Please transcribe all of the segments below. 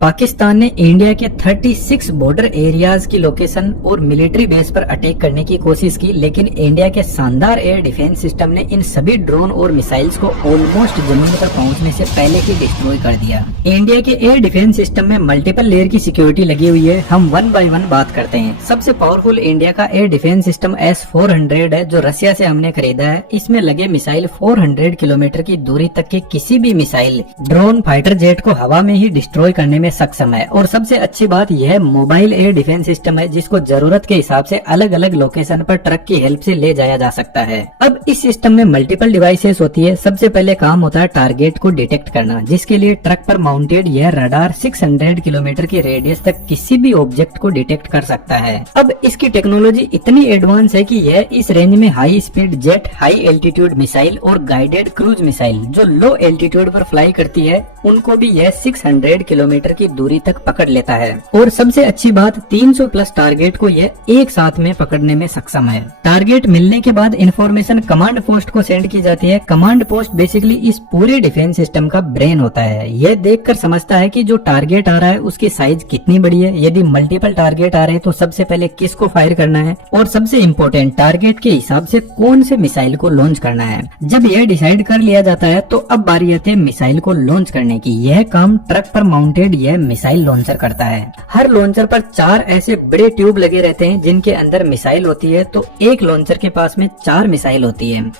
पाकिस्तान ने इंडिया के 36 border areas की लोकेशन और मिलिट्री बेस पर अटैक करने की कोशिश की, लेकिन इंडिया के शानदार एयर डिफेंस सिस्टम ने इन सभी ड्रोन और मिसाइल्स को ऑलमोस्ट जमीन पर पहुंचने से पहले ही डिस्ट्रॉय कर दिया। इंडिया के एयर डिफेंस सिस्टम में मल्टीपल लेयर की सिक्योरिटी लगी हुई है। हम वन बाय वन बात करते हैं। सबसे पावरफुल इंडिया का एयर डिफेंस सिस्टम S-400 है, जो रशिया से हमने खरीदा है। इसमें लगे मिसाइल 400 किलोमीटर की दूरी तक के किसी भी मिसाइल, ड्रोन, फाइटर जेट को हवा में ही डिस्ट्रॉय करने में सक्षम है। और सबसे अच्छी बात यह मोबाइल एयर डिफेंस सिस्टम है, जिसको जरूरत के हिसाब से अलग अलग लोकेशन पर ट्रक की हेल्प से ले जाया जा सकता है। अब इस सिस्टम में मल्टीपल डिवाइसेस होती है। सबसे पहले काम होता है टारगेट को डिटेक्ट करना, जिसके लिए ट्रक पर माउंटेड यह रडार 600 किलोमीटर की रेडियस तक किसी भी ऑब्जेक्ट को डिटेक्ट कर सकता है। अब इसकी टेक्नोलॉजी इतनी एडवांस है कि यह इस रेंज में high speed jet, high altitude missile और गाइडेड क्रूज मिसाइल जो लो एल्टीट्यूड पर फ्लाई करती है, उनको भी यह 600 किलोमीटर की दूरी तक पकड़ लेता है। और सबसे अच्छी बात, 300 प्लस टारगेट को यह एक साथ में पकड़ने में सक्षम है। टारगेट मिलने के बाद इंफॉर्मेशन कमांड पोस्ट को सेंड की जाती है। कमांड पोस्ट बेसिकली इस पूरे डिफेंस सिस्टम का ब्रेन होता है। यह देखकर समझता है कि जो टारगेट आ रहा है उसकी साइज कितनी बड़ी है, यदि मल्टीपल टारगेट आ रहे हैं तो सबसे पहले किसको फायर करना है, और सबसे इम्पोर्टेंट टारगेट के हिसाब से कौन से मिसाइल को लॉन्च करना है। जब यह डिसाइड कर लिया जाता है तो अब बारी आती है मिसाइल को लॉन्च करने की। यह काम ट्रक पर माउंटेड यह मिसाइल लॉन्चर करता है। हर लॉन्चर पर 4 ऐसे बड़े ट्यूब लगे रहते हैं जिनके अंदर मिसाइल होती है। तो एक लॉन्चर के पास में 4 मिसाइल होती है,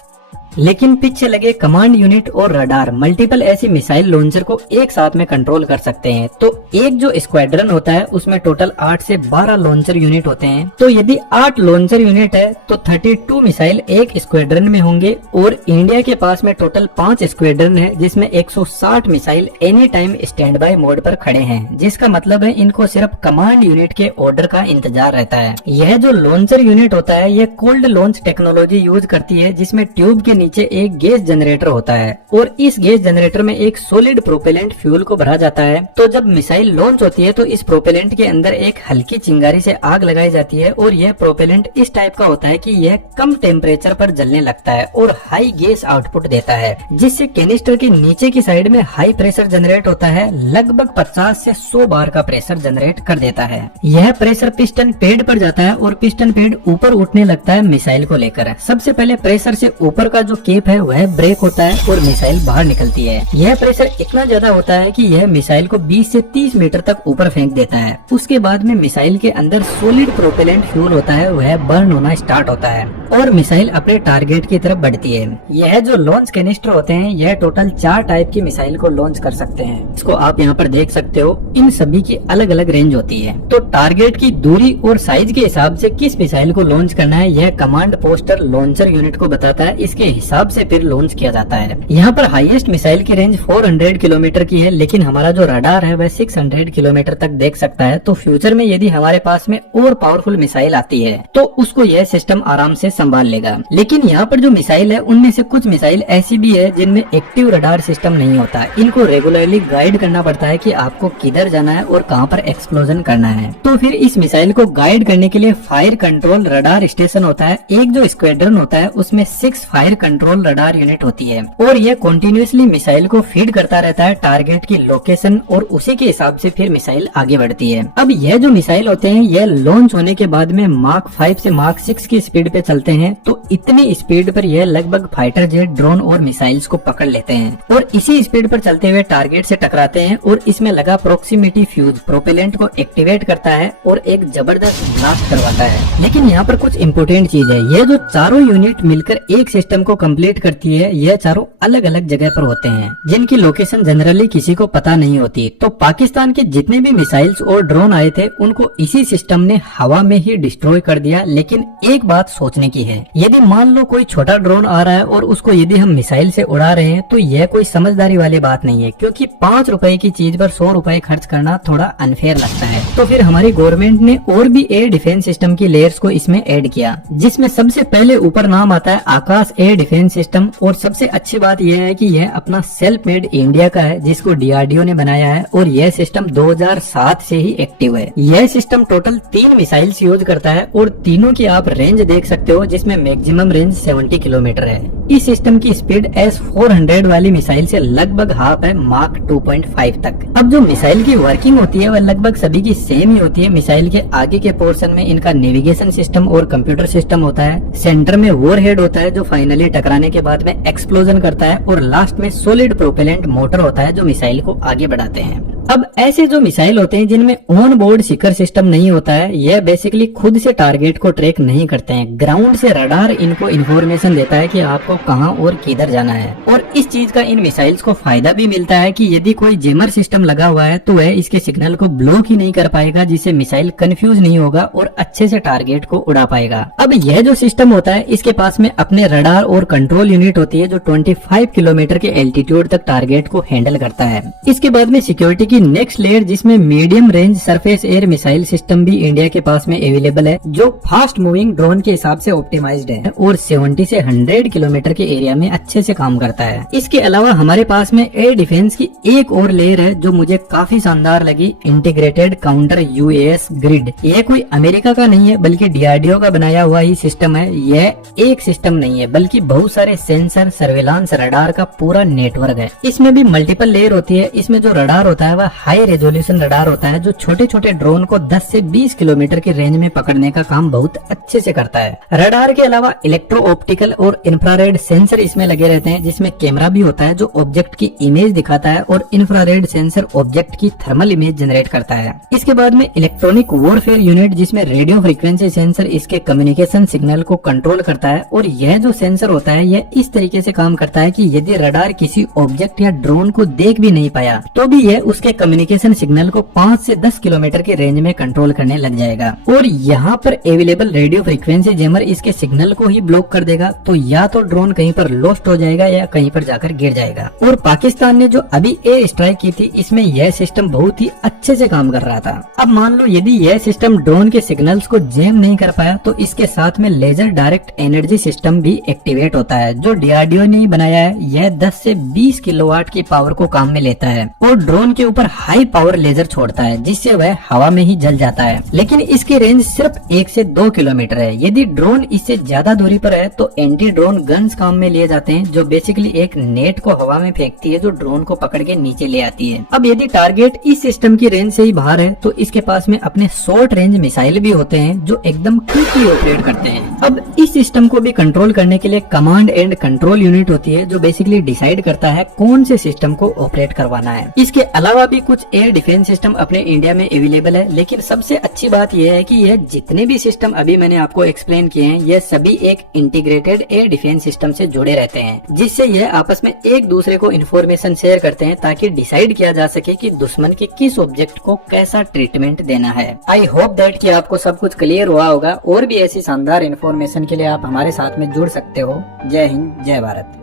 लेकिन पीछे लगे कमांड यूनिट और रडार मल्टीपल ऐसी मिसाइल लॉन्चर को एक साथ में कंट्रोल कर सकते हैं। तो एक जो स्क्वाड्रन होता है उसमें टोटल 8 से 12 लॉन्चर यूनिट होते हैं। तो यदि 8 लॉन्चर यूनिट है तो 32 मिसाइल एक स्क्वाड्रन में होंगे। और इंडिया के पास में टोटल 5 स्क्वाड्रन है, जिसमें 160 missile any time stand by mode पर खड़े हैं, जिसका मतलब है इनको सिर्फ कमांड यूनिट के ऑर्डर का इंतजार रहता है। यह जो लॉन्चर यूनिट होता है यह कोल्ड लॉन्च टेक्नोलॉजी यूज करती है, जिसमें ट्यूब के नीचे एक गैस जनरेटर होता है और इस गैस जनरेटर में एक सॉलिड प्रोपेलेंट फ्यूल को भरा जाता है। तो जब मिसाइल लॉन्च होती है तो इस प्रोपेलेंट के अंदर एक हल्की चिंगारी से आग लगाई जाती है और यह प्रोपेलेंट इस टाइप का होता है कि यह कम टेम्परेचर पर जलने लगता है और हाई गैस आउटपुट देता है, जिससे कैनिस्टर के नीचे की साइड में हाई प्रेशर जनरेट होता है। लगभग 50 से 100 बार का प्रेशर जनरेट कर देता है। यह प्रेशर पिस्टन पेड पर जाता है और पिस्टन पेड ऊपर उठने लगता है मिसाइल को लेकर। सबसे पहले प्रेशर से ऊपर का जो केप है वह ब्रेक होता है और मिसाइल बाहर निकलती है। यह प्रेशर इतना ज्यादा होता है कि यह मिसाइल को 20 से 30 मीटर तक ऊपर फेंक देता है। उसके बाद में मिसाइल के अंदर सॉलिड प्रोपेलेंट फ्यूल होता है, वह बर्न होना स्टार्ट होता है और मिसाइल अपने टारगेट की तरफ बढ़ती है। यह जो लॉन्च कैनिस्टर होते हैं यह टोटल 4 टाइप की मिसाइल को लॉन्च कर सकते हैं। इसको आप यहाँ पर देख सकते हो। इन सभी की अलग अलग रेंज होती है। तो टारगेट की दूरी और साइज के हिसाब से किस मिसाइल को लॉन्च करना है यह कमांड पोस्टर लॉन्चर यूनिट को बताता है। इसके हिसाब से फिर लॉन्च किया जाता है। यहाँ पर हाईएस्ट मिसाइल की रेंज 400 किलोमीटर की है, लेकिन हमारा जो रडार है वह 600 किलोमीटर तक देख सकता है। तो फ्यूचर में यदि हमारे पास में और पावरफुल मिसाइल आती है तो उसको यह सिस्टम आराम से संभाल लेगा। लेकिन यहाँ पर जो मिसाइल है उनमें से कुछ मिसाइल ऐसी भी है जिनमें एक्टिव रडार सिस्टम नहीं होता। इनको रेगुलरली गाइड करना पड़ता है कि आपको किधर जाना है और कहाँ पर एक्सप्लोजन करना है। तो फिर इस मिसाइल को गाइड करने के लिए फायर कंट्रोल रडार स्टेशन होता है। एक जो स्क्वाड्रन होता है उसमें 6 फायर कंट्रोल रडार यूनिट होती है और यह कंटिन्यूअसली मिसाइल को फीड करता रहता है टारगेट की लोकेशन और उसी के हिसाब से फिर मिसाइल आगे बढ़ती है। अब यह जो मिसाइल होते हैं यह लॉन्च होने के बाद में मार्क 5 से मार्क 6 की स्पीड पे चलते हैं। तो इतनी स्पीड पर यह लगभग फाइटर जेट, ड्रोन और मिसाइल्स को पकड़ लेते हैं और इसी स्पीड पर चलते हुए टारगेट से टकराते हैं। और इसमें लगा प्रोक्सीमिटी फ्यूज प्रोपेलेंट को एक्टिवेट करता है और एक जबरदस्त ब्लास्ट करवाता है। लेकिन यहाँ पर कुछ इम्पोर्टेंट चीज है। यह जो चारों यूनिट मिलकर एक सिस्टम को कम्प्लीट करती है, यह चारों अलग अलग जगह पर होते हैं जिनकी लोकेशन जनरली किसी को पता नहीं होती। तो पाकिस्तान के जितने भी मिसाइल्स और ड्रोन आए थे उनको इसी सिस्टम ने हवा में ही डिस्ट्रॉय कर दिया। लेकिन एक बात सोचने की है, यदि मान लो कोई छोटा ड्रोन आ रहा है और उसको यदि हम मिसाइल से उड़ा रहे हैं तो यह कोई समझदारी वाली बात नहीं है, क्योंकि 5 रुपए की चीज पर 100 रुपए खर्च करना थोड़ा अनफेयर लगता है। तो फिर हमारी गवर्नमेंट ने और भी एयर डिफेंस सिस्टम की लेयर्स को इसमें ऐड किया, जिसमें सबसे पहले ऊपर नाम आता है आकाश एयर डिफेंस सिस्टम, और सबसे अच्छी बात यह है कि यह अपना सेल्फ मेड इंडिया का है, जिसको डीआरडीओ ने बनाया है, और यह सिस्टम 2007 से ही एक्टिव है। यह सिस्टम टोटल 3 मिसाइल्स यूज करता है और तीनों की आप रेंज देख सकते हो, जिसमें मैक्सिमम रेंज 70 किलोमीटर है। इस सिस्टम की स्पीड S-400 वाली मिसाइल से लगभग हाफ है, मार्क 2.5 तक। अब जो मिसाइल की वर्किंग होती है वह लगभग सभी की सेम ही होती है। मिसाइल के आगे के पोर्शन में इनका नेविगेशन सिस्टम और कंप्यूटर सिस्टम होता है, सेंटर में वॉरहेड होता है जो फाइनली टकराने के बाद में एक्सप्लोजन करता है, और लास्ट में सॉलिड प्रोपेलेंट मोटर होता है जो मिसाइल को आगे बढ़ाते हैं। अब ऐसे जो मिसाइल होते हैं जिनमें ऑन बोर्ड सीकर सिस्टम नहीं होता है, यह बेसिकली खुद से टारगेट को ट्रैक नहीं करते हैं। ग्राउंड से रडार इनको इन्फॉर्मेशन देता है कि आपको कहां और किधर जाना है, और इस चीज का इन मिसाइल्स को फायदा भी मिलता है कि यदि कोई जेमर सिस्टम लगा हुआ है तो वह इसके सिग्नल को ब्लॉक ही नहीं कर पाएगा, जिससे मिसाइल कंफ्यूज नहीं होगा और अच्छे से टारगेट को उड़ा पाएगा। अब यह जो सिस्टम होता है इसके पास में अपने रडार और कंट्रोल यूनिट होती है जो 25 किलोमीटर के एल्टीट्यूड तक टारगेट को हैंडल करता है। इसके बाद में सिक्योरिटी की नेक्स्ट लेयर, जिसमें medium range surface air missile system भी इंडिया के पास में अवेलेबल है, जो फास्ट मूविंग ड्रोन के हिसाब से ऑप्टिमाइज्ड है और 70 से 100 किलोमीटर के एरिया में अच्छे से काम करता है। इसके अलावा हमारे पास में एयर डिफेंस की एक और लेयर है जो मुझे काफी शानदार लगी, इंटीग्रेटेड काउंटर यूएस ग्रिड। यह कोई अमेरिका का नहीं है बल्कि डीआरडीओ का बनाया हुआ ही सिस्टम है। यह एक सिस्टम नहीं है बल्कि बहुत सारे सेंसर, सर्वेलांस, रडार का पूरा नेटवर्क है। इसमें भी मल्टीपल लेयर होती है। इसमें जो रडार होता है वह हाई रेजोल्यूशन रडार होता है जो छोटे छोटे ड्रोन को 10 से 20 किलोमीटर की रेंज में पकड़ने का काम बहुत अच्छे से करता है। रडार के अलावा इलेक्ट्रो ऑप्टिकल और इंफ्रारेड सेंसर इसमें लगे रहते हैं, जिसमें कैमरा भी होता है जो ऑब्जेक्ट की इमेज दिखाता है, और इंफ्रारेड सेंसर ऑब्जेक्ट की थर्मल इमेज जनरेट करता है। इसके बाद में इलेक्ट्रॉनिक वॉरफेयर यूनिट, जिसमें रेडियो फ्रीक्वेंसी सेंसर इसके कम्युनिकेशन सिग्नल को कंट्रोल करता है, और यह जो सेंसर होता है यह इस तरीके से काम करता है कि यदि रडार किसी ऑब्जेक्ट या ड्रोन को देख भी नहीं पाया तो भी यह उसके कम्युनिकेशन सिग्नल को 5 से 10 किलोमीटर की रेंज में कंट्रोल करने लग जाएगा। और यहाँ पर अवेलेबल रेडियो फ्रीक्वेंसी जैमर इसके सिग्नल को ही ब्लॉक कर देगा, तो या तो ड्रोन कहीं पर लॉस्ट हो जाएगा या कहीं पर जाकर गिर जाएगा। और पाकिस्तान ने जो अभी एयर स्ट्राइक की थी इसमें यह सिस्टम बहुत ही अच्छे से काम कर रहा था। अब मान लो यदि यह सिस्टम ड्रोन के सिग्नल्स को जैम नहीं कर पाया तो इसके साथ में लेजर डायरेक्ट एनर्जी सिस्टम भी एक्टिवेट होता है जो डीआरडीओ ने ही बनाया है। यह 10 से 20 किलोवाट की पावर को काम में लेता है और ड्रोन के ऊपर हाई पावर लेजर छोड़ता है, जिससे वह हवा में ही जल जाता है। लेकिन इसकी रेंज सिर्फ 1 से 2 किलोमीटर है। यदि ड्रोन इससे ज्यादा दूरी पर है तो एंटी ड्रोन गन्स काम में लिए जाते हैं, जो बेसिकली एक नेट को हवा में फेंकती है जो ड्रोन को पकड़ के नीचे ले आती है। अब यदि टारगेट इस सिस्टम की रेंज से ही बाहर है तो इसके पास में अपने शॉर्ट रेंज मिसाइल भी होते हैं जो एकदम क्विकली ऑपरेट करते हैं। अब इस सिस्टम को भी कंट्रोल करने के लिए कमांड एंड कंट्रोल यूनिट होती है जो बेसिकली डिसाइड करता है कौन से सिस्टम को ऑपरेट करवाना है। इसके अलावा भी कुछ एयर डिफेंस सिस्टम अपने इंडिया में अवेलेबल है, लेकिन सबसे अच्छी बात यह है कि यह जितने भी सिस्टम अभी मैंने आपको एक्सप्लेन किए हैं यह सभी एक इंटीग्रेटेड एयर डिफेंस सिस्टम से जुड़े रहते हैं, जिससे यह आपस में एक दूसरे को इन्फॉर्मेशन शेयर करते हैं ताकि डिसाइड किया जा सके कि दुश्मन के किस ऑब्जेक्ट को कैसा ट्रीटमेंट देना है। आई होप दैट कि आपको सब कुछ क्लियर हुआ होगा। और भी ऐसी शानदार इन्फॉर्मेशन के लिए आप हमारे साथ में जुड़ सकते हो। जय हिंद, जय भारत।